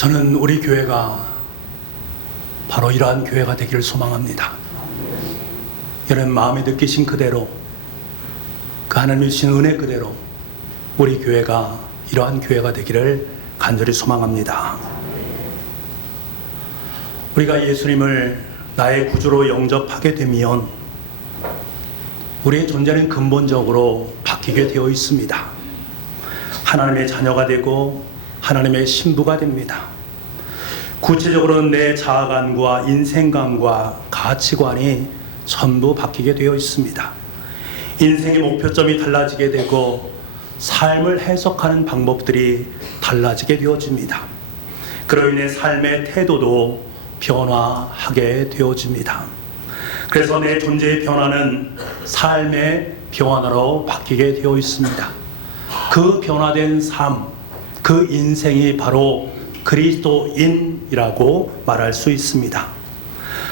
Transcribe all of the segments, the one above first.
저는 우리 교회가 바로 이러한 교회가 되기를 소망합니다. 여러분 마음에 느끼신 그대로, 그 하나님이 주신 은혜 그대로 우리 교회가 이러한 교회가 되기를 간절히 소망합니다. 우리가 예수님을 나의 구주로 영접하게 되면 우리의 존재는 근본적으로 바뀌게 되어 있습니다. 하나님의 자녀가 되고 하나님의 신부가 됩니다. 구체적으로는 내 자아관과 인생관과 가치관이 전부 바뀌게 되어 있습니다. 인생의 목표점이 달라지게 되고 삶을 해석하는 방법들이 달라지게 되어집니다. 그로 인해 삶의 태도도 변화하게 되어집니다. 그래서 내 존재의 변화는 삶의 변화로 바뀌게 되어 있습니다. 그 변화된 삶, 그 인생이 바로 그리스도인이라고 말할 수 있습니다.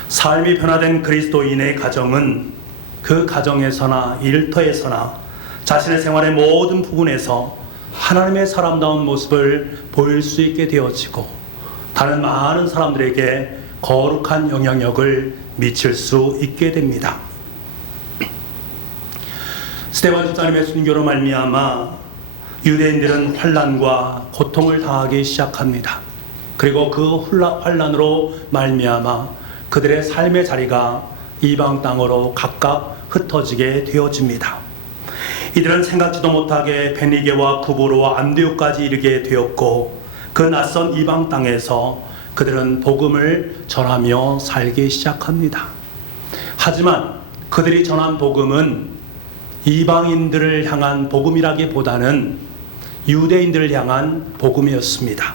삶이 변화된 그리스도인의 가정은 그 가정에서나 일터에서나 자신의 생활의 모든 부분에서 하나님의 사람다운 모습을 보일 수 있게 되어지고 다른 많은 사람들에게 거룩한 영향력을 미칠 수 있게 됩니다. 스데반 집사님의 순교로 말미암아 유대인들은 환난과 고통을 당하기 시작합니다. 그리고 그 환난으로 말미암아 그들의 삶의 자리가 이방 땅으로 각각 흩어지게 되어집니다. 이들은 생각지도 못하게 베니게와 구브로와 안디옥까지 이르게 되었고 그 낯선 이방 땅에서 그들은 복음을 전하며 살기 시작합니다. 하지만 그들이 전한 복음은 이방인들을 향한 복음이라기보다는 유대인들을 향한 복음이었습니다.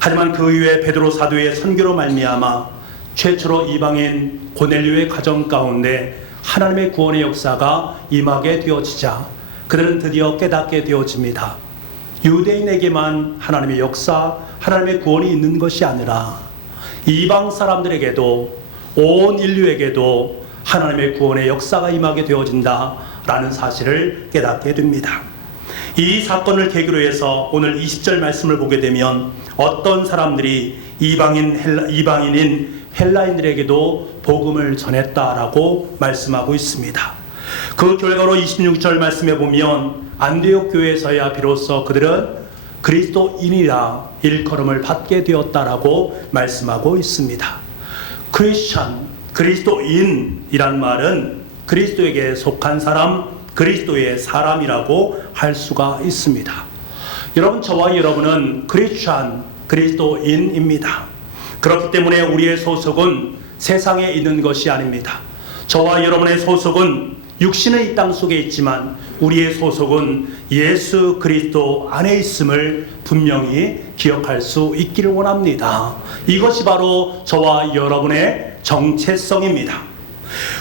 하지만 그 이후에 베드로 사도의 선교로 말미암아 최초로 이방인 고넬료의 가정 가운데 하나님의 구원의 역사가 임하게 되어지자 그들은 드디어 깨닫게 되어집니다. 유대인에게만 하나님의 역사, 하나님의 구원이 있는 것이 아니라 이방 사람들에게도 온 인류에게도 하나님의 구원의 역사가 임하게 되어진다라는 사실을 깨닫게 됩니다. 이 사건을 계기로 해서 오늘 20절 말씀을 보게 되면 어떤 사람들이 이방인인 헬라인들에게도 복음을 전했다라고 말씀하고 있습니다. 그 결과로 26절 말씀에 보면 안디옥 교회에서야 비로소 그들은 그리스도인이라 일컬음을 받게 되었다라고 말씀하고 있습니다. 크리스찬, 그리스도인이란 말은 그리스도에게 속한 사람, 그리스도의 사람이라고 할 수가 있습니다. 여러분, 저와 여러분은 크리스찬, 그리스도인입니다. 그렇기 때문에 우리의 소속은 세상에 있는 것이 아닙니다. 저와 여러분의 소속은 육신은 이 땅 속에 있지만 우리의 소속은 예수 그리스도 안에 있음을 분명히 기억할 수 있기를 원합니다. 이것이 바로 저와 여러분의 정체성입니다.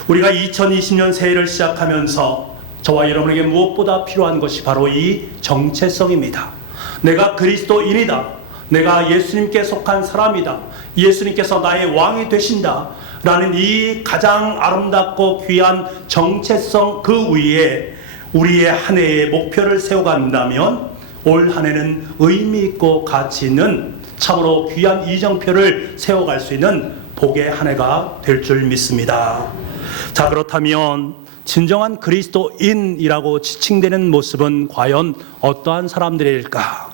우리가 2020년 새해를 시작하면서 저와 여러분에게 무엇보다 필요한 것이 바로 이 정체성입니다. 내가 그리스도인이다. 내가 예수님께 속한 사람이다. 예수님께서 나의 왕이 되신다. 라는 이 가장 아름답고 귀한 정체성 그 위에 우리의 한 해의 목표를 세워간다면 올 한 해는 의미 있고 가치 있는 참으로 귀한 이정표를 세워갈 수 있는 복의 한 해가 될 줄 믿습니다. 자, 그렇다면 진정한 그리스도인이라고 지칭되는 모습은 과연 어떠한 사람들일까?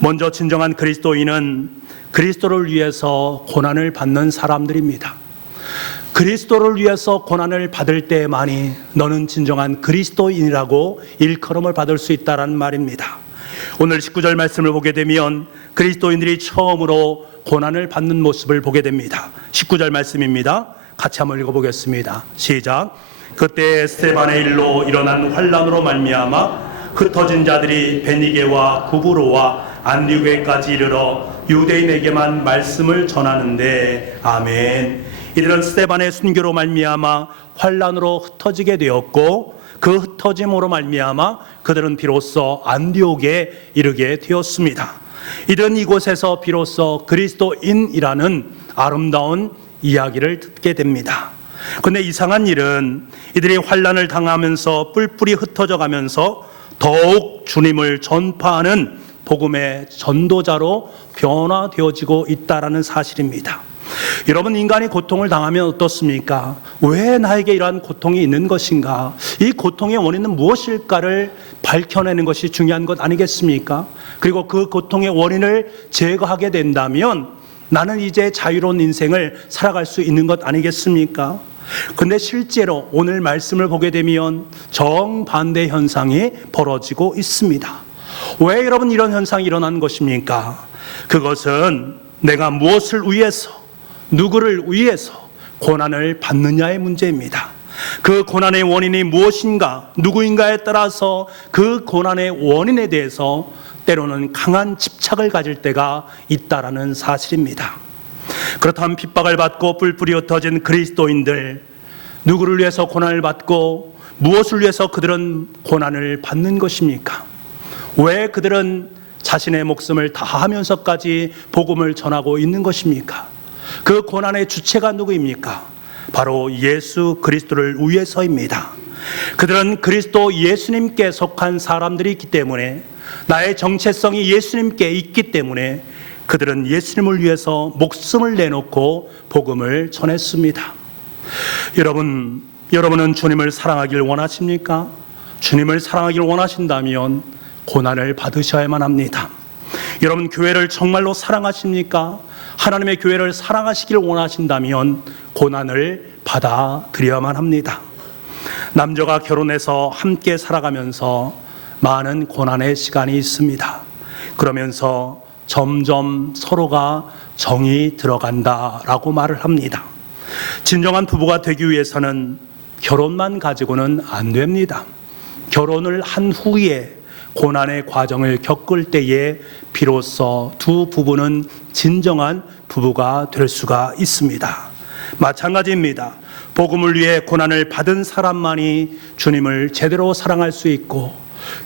먼저 진정한 그리스도인은 그리스도를 위해서 고난을 받는 사람들입니다. 그리스도를 위해서 고난을 받을 때만이 너는 진정한 그리스도인이라고 일컬음을 받을 수 있다는 말입니다. 오늘 19절 말씀을 보게 되면 그리스도인들이 처음으로 고난을 받는 모습을 보게 됩니다. 19절 말씀입니다. 같이 한번 읽어보겠습니다. 시작. 그때 스데반의 일로 일어난 환난으로 말미암아 흩어진 자들이 베니게와 구브로와 안디옥에까지 이르러 유대인에게만 말씀을 전하는데 아멘. 이들은 스데반의 순교로 말미암아 환난으로 흩어지게 되었고 그 흩어짐으로 말미암아 그들은 비로소 안디옥에 이르게 되었습니다. 이들은 이곳에서 비로소 그리스도인이라는 아름다운 이야기를 듣게 됩니다. 그런데 이상한 일은 이들이 환난을 당하면서 뿔뿔이 흩어져 가면서 더욱 주님을 전파하는 복음의 전도자로 변화되어지고 있다라는 사실입니다. 여러분, 인간이 고통을 당하면 어떻습니까? 왜 나에게 이러한 고통이 있는 것인가? 이 고통의 원인은 무엇일까를 밝혀내는 것이 중요한 것 아니겠습니까? 그리고 그 고통의 원인을 제거하게 된다면 나는 이제 자유로운 인생을 살아갈 수 있는 것 아니겠습니까? 그런데 실제로 오늘 말씀을 보게 되면 정반대 현상이 벌어지고 있습니다. 왜 여러분 이런 현상이 일어난 것입니까? 그것은 내가 무엇을 위해서, 누구를 위해서 고난을 받느냐의 문제입니다. 그 고난의 원인이 무엇인가, 누구인가에 따라서 그 고난의 원인에 대해서 때로는 강한 집착을 가질 때가 있다라는 사실입니다. 그렇다면 핍박을 받고 뿔뿔이 흩어진 그리스도인들, 누구를 위해서 고난을 받고 무엇을 위해서 그들은 고난을 받는 것입니까? 왜 그들은 자신의 목숨을 다하면서까지 복음을 전하고 있는 것입니까? 그 고난의 주체가 누구입니까? 바로 예수 그리스도를 위해서입니다. 그들은 그리스도 예수님께 속한 사람들이 있기 때문에, 나의 정체성이 예수님께 있기 때문에 그들은 예수님을 위해서 목숨을 내놓고 복음을 전했습니다. 여러분은 주님을 사랑하길 원하십니까? 주님을 사랑하길 원하신다면 고난을 받으셔야만 합니다. 여러분, 교회를 정말로 사랑하십니까? 하나님의 교회를 사랑하시길 원하신다면 고난을 받아들여야만 합니다. 남녀가 결혼해서 함께 살아가면서 많은 고난의 시간이 있습니다. 그러면서 점점 서로가 정이 들어간다라고 말을 합니다. 진정한 부부가 되기 위해서는 결혼만 가지고는 안 됩니다. 결혼을 한 후에 고난의 과정을 겪을 때에 비로소 두 부부는 진정한 부부가 될 수가 있습니다. 마찬가지입니다. 복음을 위해 고난을 받은 사람만이 주님을 제대로 사랑할 수 있고,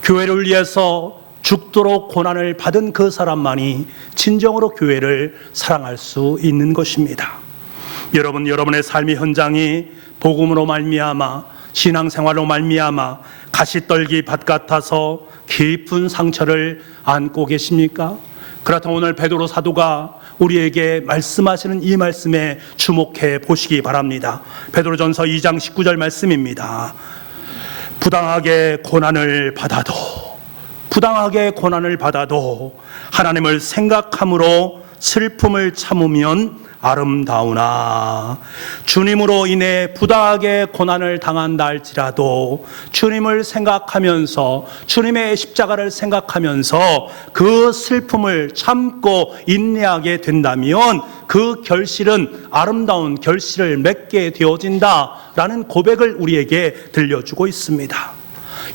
교회를 위해서 죽도록 고난을 받은 그 사람만이 진정으로 교회를 사랑할 수 있는 것입니다. 여러분의 삶의 현장이 복음으로 말미암아, 신앙생활로 말미암아 가시떨기 밭 같아서 깊은 상처를 안고 계십니까? 그렇다면 오늘 베드로 사도가 우리에게 말씀하시는 이 말씀에 주목해 보시기 바랍니다. 베드로전서 2장 19절 말씀입니다. 부당하게 고난을 받아도 하나님을 생각함으로 슬픔을 참으면 아름다우나, 주님으로 인해 부당하게 고난을 당한다 할지라도 주님을 생각하면서, 주님의 십자가를 생각하면서 그 슬픔을 참고 인내하게 된다면 그 결실은 아름다운 결실을 맺게 되어진다라는 고백을 우리에게 들려주고 있습니다.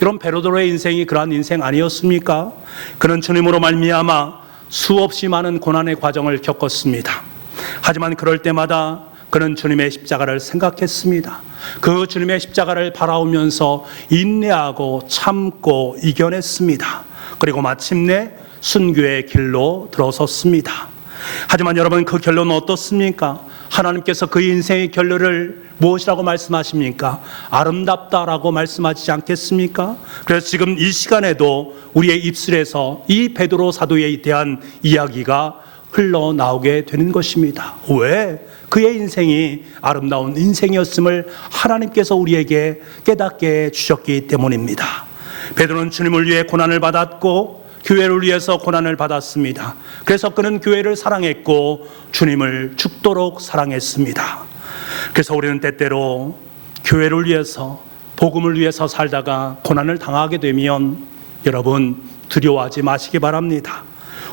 이런 베드로의 인생이 그러한 인생 아니었습니까? 그는 주님으로 말미암아 수없이 많은 고난의 과정을 겪었습니다. 하지만 그럴 때마다 그는 주님의 십자가를 생각했습니다. 그 주님의 십자가를 바라보면서 인내하고 참고 이겨냈습니다. 그리고 마침내 순교의 길로 들어섰습니다. 하지만 여러분, 그 결론은 어떻습니까? 하나님께서 그 인생의 결론을 무엇이라고 말씀하십니까? 아름답다라고 말씀하시지 않겠습니까? 그래서 지금 이 시간에도 우리의 입술에서 이 베드로 사도에 대한 이야기가 흘러나오게 되는 것입니다. 왜? 그의 인생이 아름다운 인생이었음을 하나님께서 우리에게 깨닫게 주셨기 때문입니다. 베드로는 주님을 위해 고난을 받았고 교회를 위해서 고난을 받았습니다. 그래서 그는 교회를 사랑했고 주님을 죽도록 사랑했습니다. 그래서 우리는 때때로 교회를 위해서, 복음을 위해서 살다가 고난을 당하게 되면 여러분, 두려워하지 마시기 바랍니다.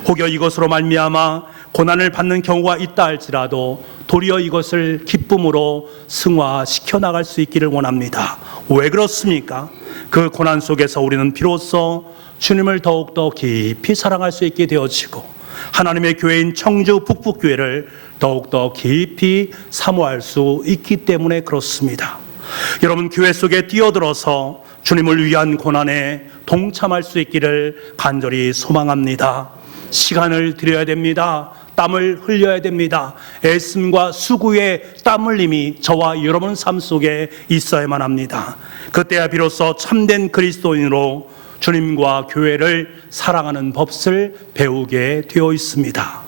혹여 이것으로 말미암아 고난을 받는 경우가 있다 할지라도 도리어 이것을 기쁨으로 승화시켜 나갈 수 있기를 원합니다. 왜 그렇습니까? 그 고난 속에서 우리는 비로소 주님을 더욱더 깊이 사랑할 수 있게 되어지고, 하나님의 교회인 청주 북북교회를 더욱더 깊이 사모할 수 있기 때문에 그렇습니다. 여러분, 교회 속에 뛰어들어서 주님을 위한 고난에 동참할 수 있기를 간절히 소망합니다. 시간을 들여야 됩니다. 땀을 흘려야 됩니다. 애씀과 수고의 땀 흘림이 저와 여러분 삶 속에 있어야만 합니다. 그때야 비로소 참된 그리스도인으로 주님과 교회를 사랑하는 법을 배우게 되어 있습니다.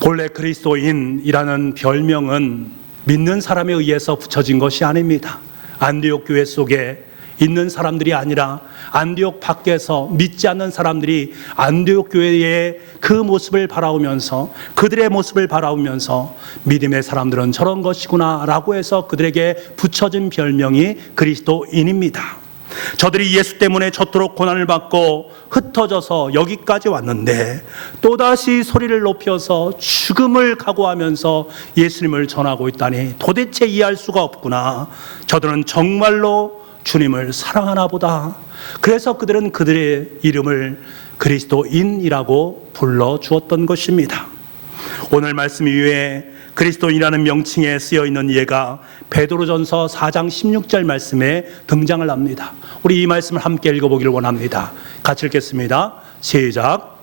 본래 그리스도인이라는 별명은 믿는 사람에 의해서 붙여진 것이 아닙니다. 안디옥 교회 속에 있는 사람들이 아니라 안디옥 밖에서 믿지 않는 사람들이 안디옥 교회의 그 모습을 바라보면서, 그들의 모습을 바라보면서 믿음의 사람들은 저런 것이구나 라고 해서 그들에게 붙여진 별명이 그리스도인입니다. 저들이 예수 때문에 저토록 고난을 받고 흩어져서 여기까지 왔는데 또다시 소리를 높여서 죽음을 각오하면서 예수님을 전하고 있다니 도대체 이해할 수가 없구나. 저들은 정말로 주님을 사랑하나 보다. 그래서 그들은 그들의 이름을 그리스도인이라고 불러주었던 것입니다. 오늘 말씀 이후에 그리스도인이라는 명칭에 쓰여있는 예가 베드로전서 4장 16절 말씀에 등장을 합니다. 우리 이 말씀을 함께 읽어보기를 원합니다. 같이 읽겠습니다. 시작.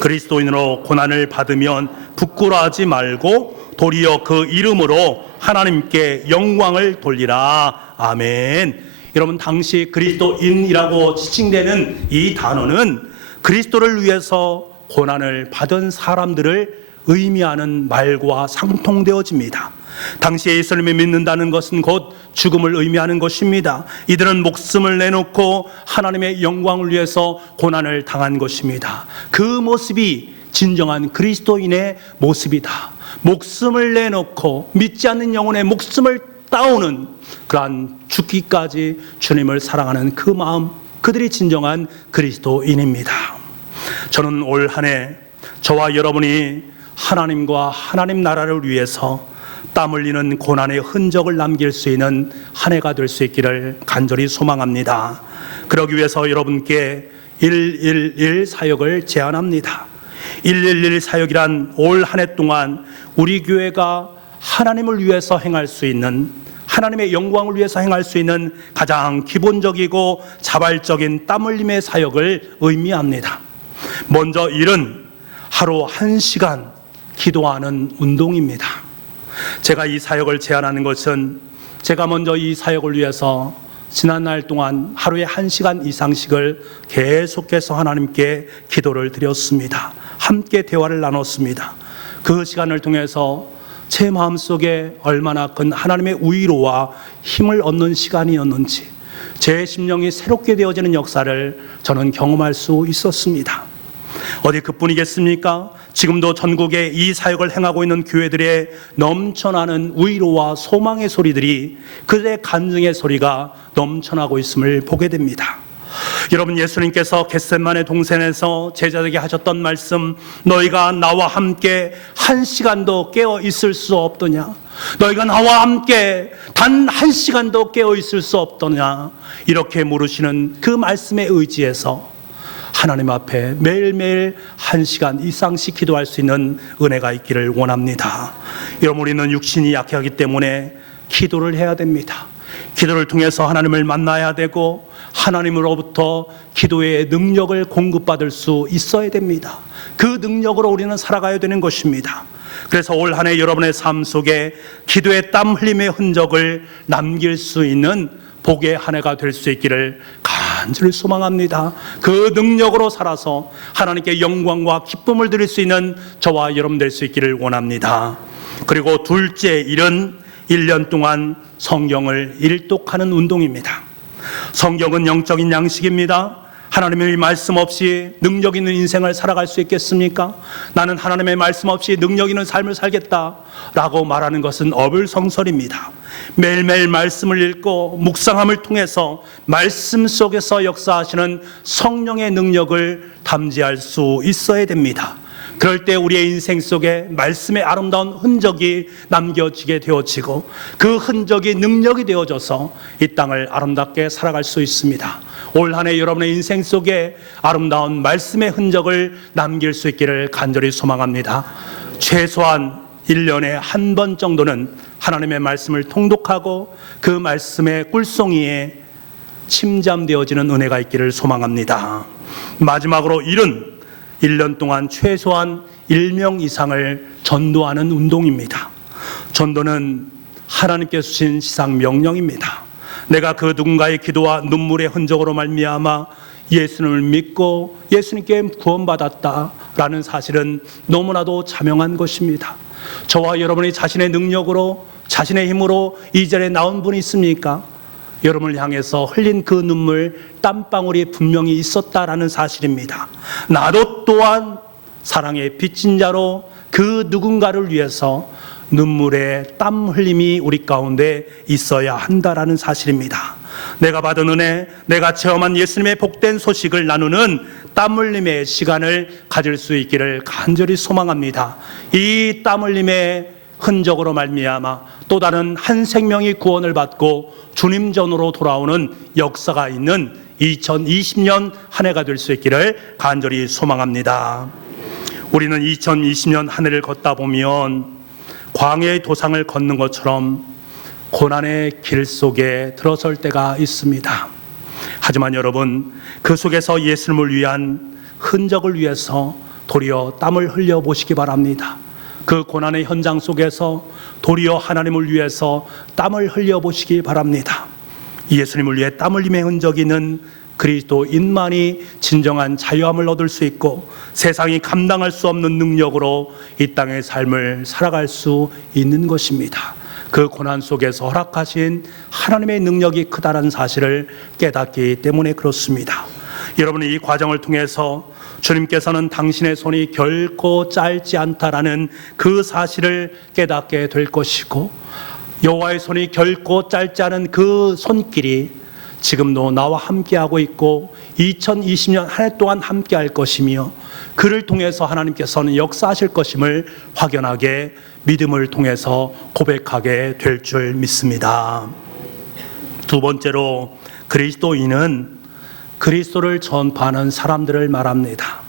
그리스도인으로 고난을 받으면 부끄러워하지 말고 도리어 그 이름으로 하나님께 영광을 돌리라. 아멘. 여러분, 당시 그리스도인이라고 지칭되는 이 단어는 그리스도를 위해서 고난을 받은 사람들을 의미하는 말과 상통되어집니다. 당시에 예수님을 믿는다는 것은 곧 죽음을 의미하는 것입니다. 이들은 목숨을 내놓고 하나님의 영광을 위해서 고난을 당한 것입니다. 그 모습이 진정한 그리스도인의 모습이다. 목숨을 내놓고 믿지 않는 영혼의 목숨을 따오는 그러한 죽기까지 주님을 사랑하는 그 마음, 그들이 진정한 그리스도인입니다. 저는 올 한 해 저와 여러분이 하나님과 하나님 나라를 위해서 땀 흘리는 고난의 흔적을 남길 수 있는 한 해가 될 수 있기를 간절히 소망합니다. 그러기 위해서 여러분께 111 사역을 제안합니다. 111 사역이란 올 한 해 동안 우리 교회가 하나님을 위해서 행할 수 있는, 하나님의 영광을 위해서 행할 수 있는 가장 기본적이고 자발적인 땀 흘림의 사역을 의미합니다. 먼저 1은 하루 1시간 기도하는 운동입니다. 제가 이 사역을 제안하는 것은 제가 먼저 이 사역을 위해서 지난날 동안 하루에 1시간 이상씩을 계속해서 하나님께 기도를 드렸습니다. 함께 대화를 나눴습니다. 그 시간을 통해서 제 마음속에 얼마나 큰 하나님의 위로와 힘을 얻는 시간이었는지, 제 심령이 새롭게 되어지는 역사를 저는 경험할 수 있었습니다. 어디 그뿐이겠습니까? 지금도 전국에 이 사역을 행하고 있는 교회들의 넘쳐나는 위로와 소망의 소리들이, 그들의 간증의 소리가 넘쳐나고 있음을 보게 됩니다. 여러분, 예수님께서 겟세마네 동산에서 제자들에게 하셨던 말씀, 너희가 나와 함께 1시간도 깨어 있을 수 없더냐? 너희가 나와 함께 단 1시간도 깨어 있을 수 없더냐? 이렇게 물으시는 그 말씀에 의지해서 하나님 앞에 매일매일 1시간 이상씩 기도할 수 있는 은혜가 있기를 원합니다. 여러분, 우리는 육신이 약하기 때문에 기도를 해야 됩니다. 기도를 통해서 하나님을 만나야 되고 하나님으로부터 기도의 능력을 공급받을 수 있어야 됩니다. 그 능력으로 우리는 살아가야 되는 것입니다. 그래서 올 한 해 여러분의 삶 속에 기도의 땀 흘림의 흔적을 남길 수 있는 복의 한 해가 될 수 있기를 간절히 소망합니다. 그 능력으로 살아서 하나님께 영광과 기쁨을 드릴 수 있는 저와 여러분 될 수 있기를 원합니다. 그리고 둘째 일은 1년 동안 성경을 일독하는 운동입니다. 성경은 영적인 양식입니다. 하나님의 말씀 없이 능력 있는 인생을 살아갈 수 있겠습니까? 나는 하나님의 말씀 없이 능력 있는 삶을 살겠다라고 말하는 것은 어불성설입니다. 매일매일 말씀을 읽고 묵상함을 통해서 말씀 속에서 역사하시는 성령의 능력을 담지할 수 있어야 됩니다. 그럴 때 우리의 인생 속에 말씀의 아름다운 흔적이 남겨지게 되어지고 그 흔적이 능력이 되어져서 이 땅을 아름답게 살아갈 수 있습니다. 올 한 해 여러분의 인생 속에 아름다운 말씀의 흔적을 남길 수 있기를 간절히 소망합니다. 최소한 1년에 한 번 정도는 하나님의 말씀을 통독하고 그 말씀의 꿀송이에 침잠되어지는 은혜가 있기를 소망합니다. 마지막으로 1년 동안 최소한 1명 이상을 전도하는 운동입니다. 전도는 하나님께서 주신 지상 명령입니다. 내가 그 누군가의 기도와 눈물의 흔적으로 말미암아 예수님을 믿고 예수님께 구원받았다라는 사실은 너무나도 자명한 것입니다. 저와 여러분이 자신의 능력으로, 자신의 힘으로 이 자리에 나온 분이 있습니까? 여러분을 향해서 흘린 그 눈물, 땀방울이 분명히 있었다라는 사실입니다. 나도 또한 사랑의 빚진 자로 그 누군가를 위해서 눈물의 땀 흘림이 우리 가운데 있어야 한다라는 사실입니다. 내가 받은 은혜, 내가 체험한 예수님의 복된 소식을 나누는 땀 흘림의 시간을 가질 수 있기를 간절히 소망합니다. 이 땀 흘림의 흔적으로 말미암아 또 다른 한 생명이 구원을 받고 주님 전으로 돌아오는 역사가 있는 2020년 한 해가 될 수 있기를 간절히 소망합니다. 우리는 2020년 한 해를 걷다 보면 광야의 도상을 걷는 것처럼 고난의 길 속에 들어설 때가 있습니다. 하지만 여러분, 그 속에서 예수님을 위한 흔적을 위해서 도리어 땀을 흘려보시기 바랍니다. 그 고난의 현장 속에서 도리어 하나님을 위해서 땀을 흘려보시기 바랍니다. 예수님을 위해 땀 흘림의 흔적이 있는 그리스도인만이 진정한 자유함을 얻을 수 있고 세상이 감당할 수 없는 능력으로 이 땅의 삶을 살아갈 수 있는 것입니다. 그 고난 속에서 허락하신 하나님의 능력이 크다는 사실을 깨닫기 때문에 그렇습니다. 여러분이 이 과정을 통해서 주님께서는 당신의 손이 결코 짧지 않다라는 그 사실을 깨닫게 될 것이고, 여호와의 손이 결코 짧지 않은 그 손길이 지금도 나와 함께하고 있고 2020년 한 해 동안 함께할 것이며, 그를 통해서 하나님께서는 역사하실 것임을 확연하게 믿음을 통해서 고백하게 될 줄 믿습니다. 두 번째로, 그리스도인은 그리스도를 전파하는 사람들을 말합니다.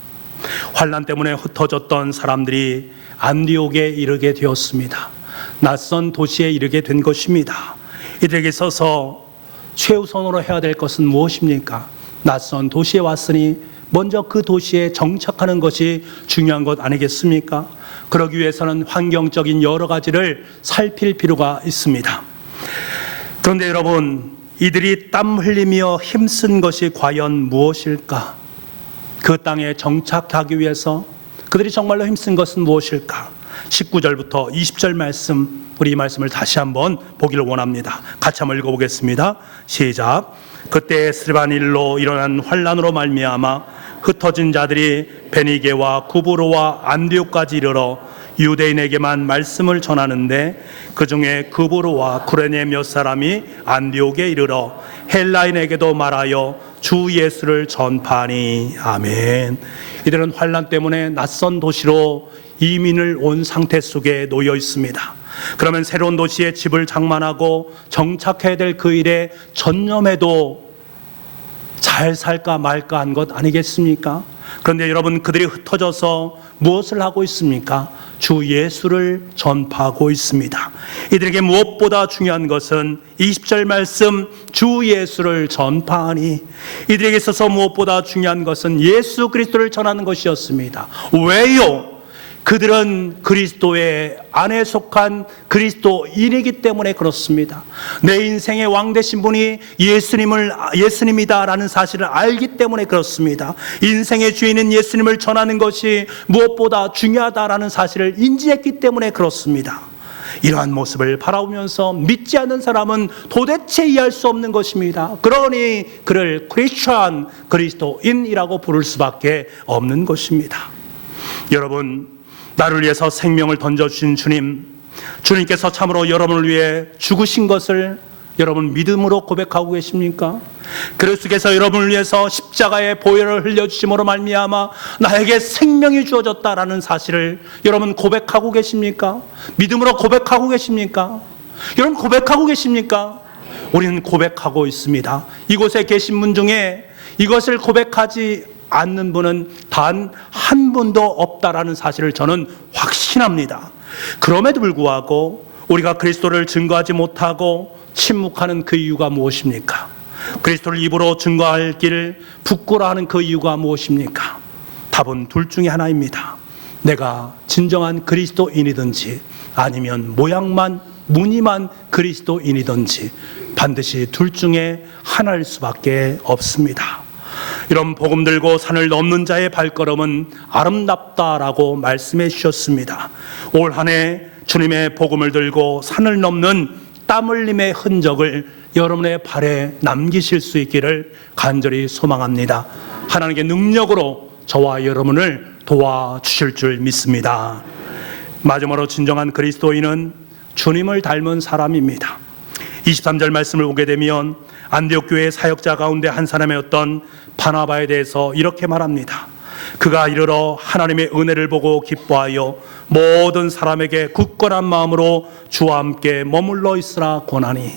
환난 때문에 흩어졌던 사람들이 안디옥에 이르게 되었습니다. 낯선 도시에 이르게 된 것입니다. 이들에게 있어서 최우선으로 해야 될 것은 무엇입니까? 낯선 도시에 왔으니 먼저 그 도시에 정착하는 것이 중요한 것 아니겠습니까? 그러기 위해서는 환경적인 여러 가지를 살필 필요가 있습니다. 그런데 여러분, 이들이 땀 흘리며 힘쓴 것이 과연 무엇일까? 그 땅에 정착하기 위해서 그들이 정말로 힘쓴 것은 무엇일까? 19절부터 20절 말씀, 우리 이 말씀을 다시 한번 보기를 원합니다. 같이 한번 읽어보겠습니다. 시작. 그때 스르바닐로 일어난 환난으로 말미암아 흩어진 자들이 베니게와 구브로와 안디옥까지 이르러 유대인에게만 말씀을 전하는데, 그 중에 구브로와 쿠레네 몇 사람이 안디옥에 이르러 헬라인에게도 말하여 주 예수를 전파하니. 아멘. 이들은 환난 때문에 낯선 도시로 이민을 온 상태 속에 놓여 있습니다. 그러면 새로운 도시에 집을 장만하고 정착해야 될 그 일에 전념해도 잘 살까 말까 한 것 아니겠습니까? 그런데 여러분, 그들이 흩어져서 무엇을 하고 있습니까? 주 예수를 전파하고 있습니다. 이들에게 무엇보다 중요한 것은 20절 말씀, 주 예수를 전파하니, 이들에게 있어서 무엇보다 중요한 것은 예수 그리스도를 전하는 것이었습니다. 왜요? 그들은 그리스도의 안에 속한 그리스도인이기 때문에 그렇습니다. 내 인생의 왕 되신 분이 예수님이다라는 사실을 알기 때문에 그렇습니다. 인생의 주인은 예수님을 전하는 것이 무엇보다 중요하다라는 사실을 인지했기 때문에 그렇습니다. 이러한 모습을 바라보면서 믿지 않는 사람은 도대체 이해할 수 없는 것입니다. 그러니 그를 크리스천, 그리스도인이라고 부를 수밖에 없는 것입니다. 여러분, 나를 위해서 생명을 던져주신 주님께서 참으로 여러분을 위해 죽으신 것을 여러분 믿음으로 고백하고 계십니까? 그리스도께서 여러분을 위해서 십자가의 보혈을 흘려주심으로 말미암아 나에게 생명이 주어졌다라는 사실을 여러분 고백하고 계십니까? 믿음으로 고백하고 계십니까? 여러분 고백하고 계십니까? 우리는 고백하고 있습니다. 이곳에 계신 분 중에 이것을 고백하지 않는 분은 단 한 분도 없다라는 사실을 저는 확신합니다. 그럼에도 불구하고 우리가 그리스도를 증거하지 못하고 침묵하는 그 이유가 무엇입니까? 그리스도를 입으로 증거할 길을 부끄러워하는 그 이유가 무엇입니까? 답은 둘 중에 하나입니다. 내가 진정한 그리스도인이든지 아니면 모양만 무늬만 그리스도인이든지 반드시 둘 중에 하나일 수밖에 없습니다. 이런 복음 들고 산을 넘는 자의 발걸음은 아름답다라고 말씀해 주셨습니다. 올 한 해 주님의 복음을 들고 산을 넘는 땀 흘림의 흔적을 여러분의 발에 남기실 수 있기를 간절히 소망합니다. 하나님의 능력으로 저와 여러분을 도와주실 줄 믿습니다. 마지막으로 진정한 그리스도인은 주님을 닮은 사람입니다. 23절 말씀을 보게 되면 안디옥 교회 사역자 가운데 한 사람이었던 바나바에 대해서 이렇게 말합니다. 그가 이르러 하나님의 은혜를 보고 기뻐하여 모든 사람에게 굳건한 마음으로 주와 함께 머물러 있으라 권하니.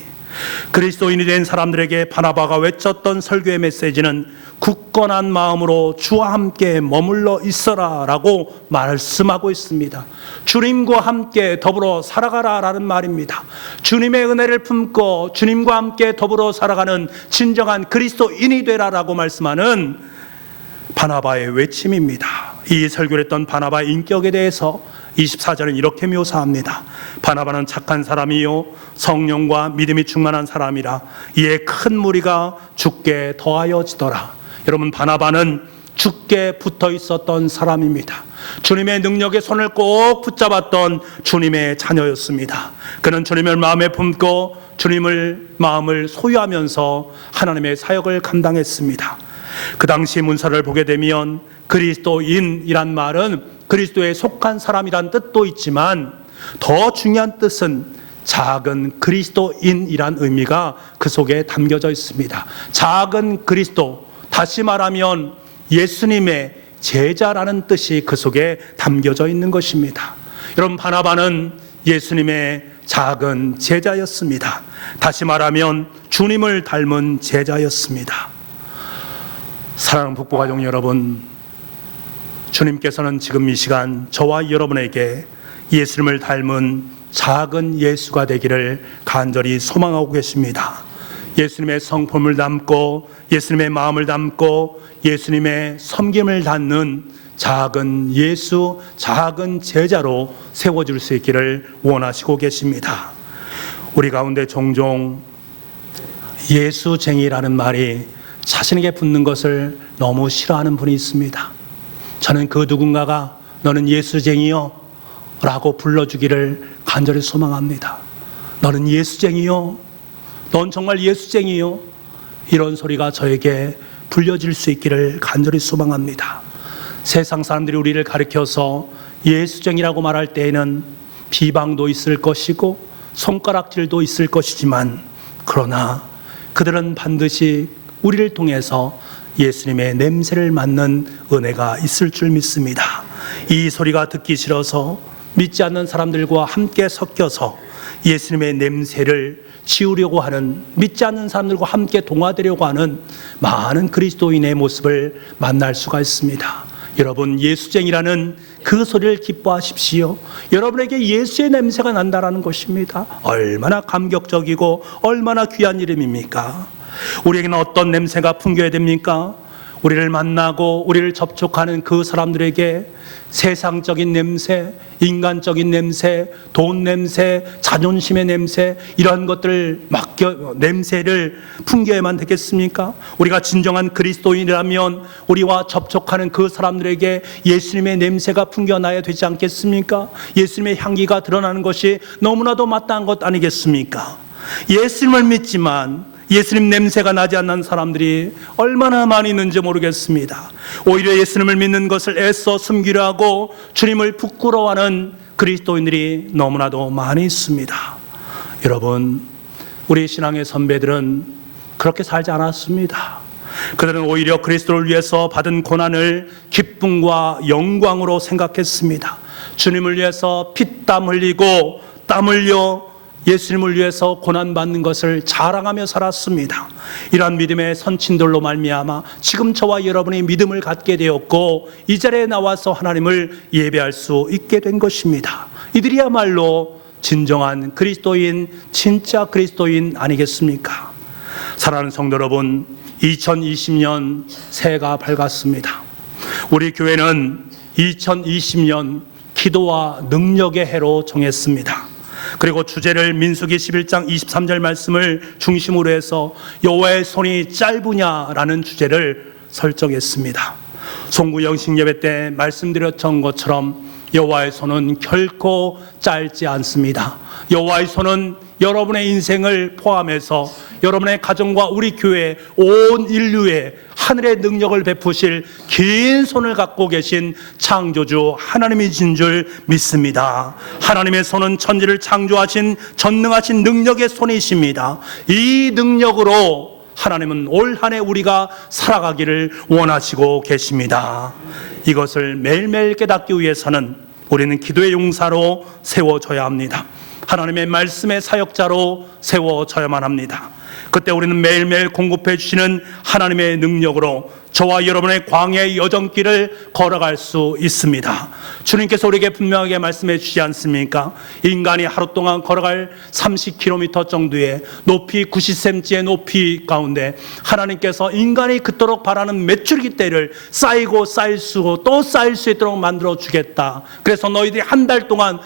그리스도인이 된 사람들에게 바나바가 외쳤던 설교의 메시지는 굳건한 마음으로 주와 함께 머물러 있어라 라고 말씀하고 있습니다. 주님과 함께 더불어 살아가라 라는 말입니다. 주님의 은혜를 품고 주님과 함께 더불어 살아가는 진정한 그리스도인이 되라 라고 말씀하는 바나바의 외침입니다. 이 설교를 했던 바나바의 인격에 대해서 24절은 이렇게 묘사합니다. 바나바는 착한 사람이요 성령과 믿음이 충만한 사람이라 이에 큰 무리가 주께 더하여지더라. 여러분, 바나바는 주께 붙어 있었던 사람입니다. 주님의 능력의 손을 꼭 붙잡았던 주님의 자녀였습니다. 그는 주님을 마음에 품고 주님을 마음을 소유하면서 하나님의 사역을 감당했습니다. 그 당시 문서를 보게 되면 그리스도인이란 말은 그리스도에 속한 사람이란 뜻도 있지만 더 중요한 뜻은 작은 그리스도인이란 의미가 그 속에 담겨져 있습니다. 작은 그리스도, 다시 말하면 예수님의 제자라는 뜻이 그 속에 담겨져 있는 것입니다. 여러분, 바나바는 예수님의 작은 제자였습니다. 다시 말하면 주님을 닮은 제자였습니다. 사랑하는 북부가족 여러분, 주님께서는 지금 이 시간 저와 여러분에게 예수님을 닮은 작은 예수가 되기를 간절히 소망하고 계십니다. 예수님의 성품을 담고 예수님의 마음을 담고 예수님의 섬김을 담는 작은 예수, 작은 제자로 세워줄 수 있기를 원하시고 계십니다. 우리 가운데 종종 예수쟁이라는 말이 자신에게 붙는 것을 너무 싫어하는 분이 있습니다. 저는 그 누군가가 너는 예수쟁이요 라고 불러주기를 간절히 소망합니다. 너는 예수쟁이요, 넌 정말 예수쟁이요, 이런 소리가 저에게 불려질 수 있기를 간절히 소망합니다. 세상 사람들이 우리를 가리켜서 예수쟁이라고 말할 때에는 비방도 있을 것이고 손가락질도 있을 것이지만, 그러나 그들은 반드시 우리를 통해서 예수님의 냄새를 맡는 은혜가 있을 줄 믿습니다. 이 소리가 듣기 싫어서 믿지 않는 사람들과 함께 섞여서 예수님의 냄새를 지우려고 하는, 믿지 않는 사람들과 함께 동화되려고 하는 많은 그리스도인의 모습을 만날 수가 있습니다. 여러분, 예수쟁이라는 그 소리를 기뻐하십시오. 여러분에게 예수의 냄새가 난다라는 것입니다. 얼마나 감격적이고 얼마나 귀한 이름입니까? 우리에게는 어떤 냄새가 풍겨야 됩니까? 우리를 만나고 우리를 접촉하는 그 사람들에게 세상적인 냄새, 인간적인 냄새, 돈 냄새, 자존심의 냄새, 이런 것들을 냄새를 풍겨야만 되겠습니까? 우리가 진정한 그리스도인이라면 우리와 접촉하는 그 사람들에게 예수님의 냄새가 풍겨나야 되지 않겠습니까? 예수님의 향기가 드러나는 것이 너무나도 마땅한 것 아니겠습니까? 예수님을 믿지만 예수님 냄새가 나지 않는 사람들이 얼마나 많이 있는지 모르겠습니다. 오히려 예수님을 믿는 것을 애써 숨기려 하고 주님을 부끄러워하는 그리스도인들이 너무나도 많이 있습니다. 여러분, 우리 신앙의 선배들은 그렇게 살지 않았습니다. 그들은 오히려 그리스도를 위해서 받은 고난을 기쁨과 영광으로 생각했습니다. 주님을 위해서 피땀 흘리고 땀 흘려 예수님을 위해서 고난받는 것을 자랑하며 살았습니다. 이러한 믿음의 선친들로 말미암아 지금 저와 여러분이 믿음을 갖게 되었고 이 자리에 나와서 하나님을 예배할 수 있게 된 것입니다. 이들이야말로 진정한 그리스도인, 진짜 그리스도인 아니겠습니까? 사랑하는 성도 여러분, 2020년 새해가 밝았습니다. 우리 교회는 2020년 기도와 능력의 해로 정했습니다. 그리고 주제를 민수기 11장 23절 말씀을 중심으로 해서 여호와의 손이 짧으냐라는 주제를 설정했습니다. 송구 영식 예배 때 말씀드렸던 것처럼 여호와의 손은 결코 짧지 않습니다. 여호와의 손은 여러분의 인생을 포함해서 여러분의 가정과 우리 교회 온 인류에 하늘의 능력을 베푸실 긴 손을 갖고 계신 창조주 하나님이신 줄 믿습니다. 하나님의 손은 천지를 창조하신 전능하신 능력의 손이십니다. 이 능력으로 하나님은 올 한 해 우리가 살아가기를 원하시고 계십니다. 이것을 매일매일 깨닫기 위해서는 우리는 기도의 용사로 세워져야 합니다. 하나님의 말씀의 사역자로 세워져야만 합니다. 그때 우리는 매일매일 공급해 주시는 하나님의 능력으로 저와 여러분의 광야의 여정길을 걸어갈 수 있습니다. 주님께서 우리에게 분명하게 말씀해 주시지 않습니까? 인간이 하루 동안 걸어갈 30km 정도의 높이 90cm의 높이 가운데 하나님께서 인간이 그토록 바라는 메추리기 떼를 쌓이고 쌓일 수 또 쌓일 수 있도록 만들어 주겠다. 그래서 너희들이 한 달 동안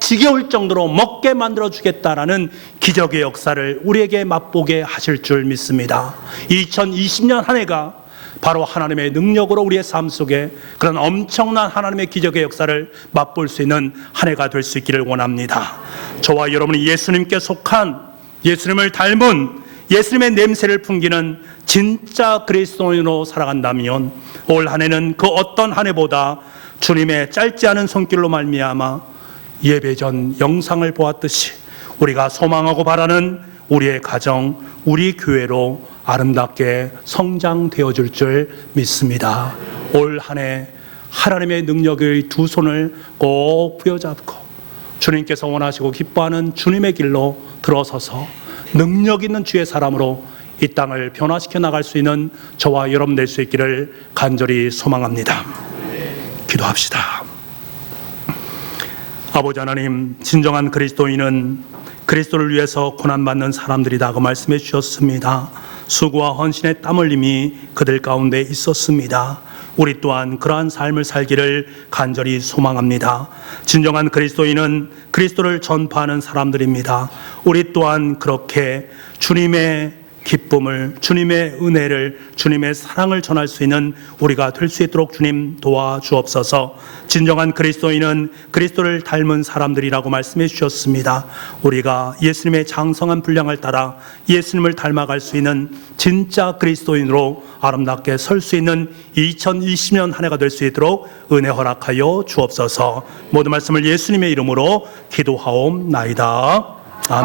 지겨울 정도로 먹게 만들어 주겠다라는 기적의 역사를 우리에게 맛보게 하실 줄 믿습니다. 2020년 한 해가 바로 하나님의 능력으로 우리의 삶 속에 그런 엄청난 하나님의 기적의 역사를 맛볼 수 있는 한 해가 될 수 있기를 원합니다. 저와 여러분이 예수님께 속한, 예수님을 닮은, 예수님의 냄새를 풍기는 진짜 그리스도인으로 살아간다면 올 한 해는 그 어떤 한 해보다 주님의 짧지 않은 손길로 말미암아 예배 전 영상을 보았듯이 우리가 소망하고 바라는 우리의 가정, 우리 교회로 아름답게 성장되어질 줄 믿습니다. 올 한 해 하나님의 능력의 두 손을 꼭 부여잡고 주님께서 원하시고 기뻐하는 주님의 길로 들어서서 능력 있는 주의 사람으로 이 땅을 변화시켜 나갈 수 있는 저와 여러분 될 수 있기를 간절히 소망합니다. 기도합시다. 아버지 하나님, 진정한 그리스도인은 그리스도를 위해서 고난받는 사람들이라고 말씀해 주셨습니다. 수고와 헌신의 땀 흘림이 그들 가운데 있었습니다. 우리 또한 그러한 삶을 살기를 간절히 소망합니다. 진정한 그리스도인은 그리스도를 전파하는 사람들입니다. 우리 또한 그렇게 주님의 기쁨을, 주님의 은혜를, 주님의 사랑을 전할 수 있는 우리가 될 수 있도록 주님 도와주옵소서. 진정한 그리스도인은 그리스도를 닮은 사람들이라고 말씀해 주셨습니다. 우리가 예수님의 장성한 분량을 따라 예수님을 닮아갈 수 있는 진짜 그리스도인으로 아름답게 설 수 있는 2020년 한 해가 될 수 있도록 은혜 허락하여 주옵소서. 모든 말씀을 예수님의 이름으로 기도하옵나이다. 아멘.